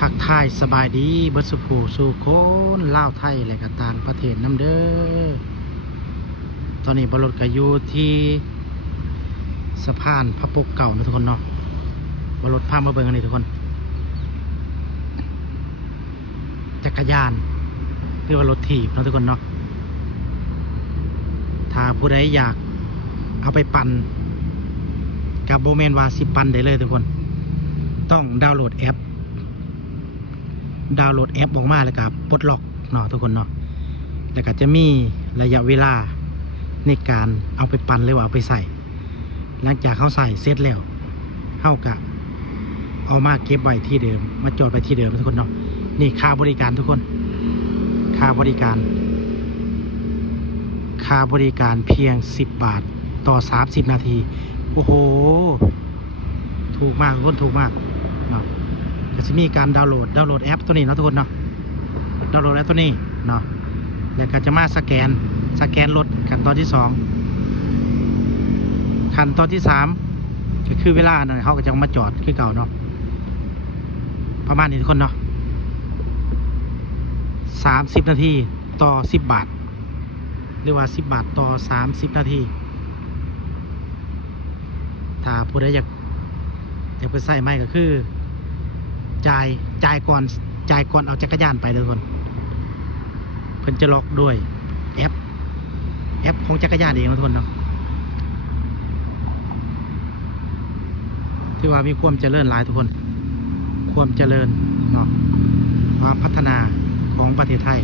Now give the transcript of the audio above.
ทักทายสบายดีเบิดสุขสู่คนลาวไทยและก็ต่างประเทศน้ำเด้อตอนนี้บรถก็อยู่ที่สะพานพระปกเก่านะทุกคนเนาะบรถพามาเบิ่งกันนี่ทุกคนจักรยานหรือว่ารถถีบนะทุกคนเนาะถ้าผู้ใดอยากเอาไปปั่นกับโบเมนวาสิปั่นได้เลยทุกคนต้องดาวน์โหลดแอปออกมาแล้วก็ปลดล็อกเนาะทุกคนเนาะแล้วก็จะมีระยะเวลาในการเอาไปปั่นหรือว่าเอาไปใส่หลังจากเขาใส่เสร็จแล้วเขาก็เอามาเก็บไว้ที่เดิมมาจอดไปที่เดิมทุกคนเนาะนี่ค่าบริการทุกคนค่าบริการเพียง10 บาทต่อ30 นาทีโอ้โหถูกมากทุกคนถูกมากเนาะก็จะมีการดาวน์โหลดแอปตัวนี้เนาะทุกคนเนาะดาวน์โหลดแอปตัวนี้เนาะแล้วก็จะมาสแกนรถขั้นตอนที่2ขั้นตอนที่3ก็คือเวลาเนี่ยเขาก็จะมาจอดคือเก่าเนาะประมาณนี้ทุกคนเนาะ30 นาทีต่อ10 บาทหรือว่า10 บาทต่อ30 นาทีถ้าผู้ใดอยากไปใส่ไม้ก็คือจ่ายก่อนเอาจักรยานไปทุกคนเพิ่นจะล็อกด้วยแอปของจักรยานเองทุกคนเนาะที่ว่ามีความเจริญหลายทุกคนความเจริญเนาะความพัฒนาของประเทศไทย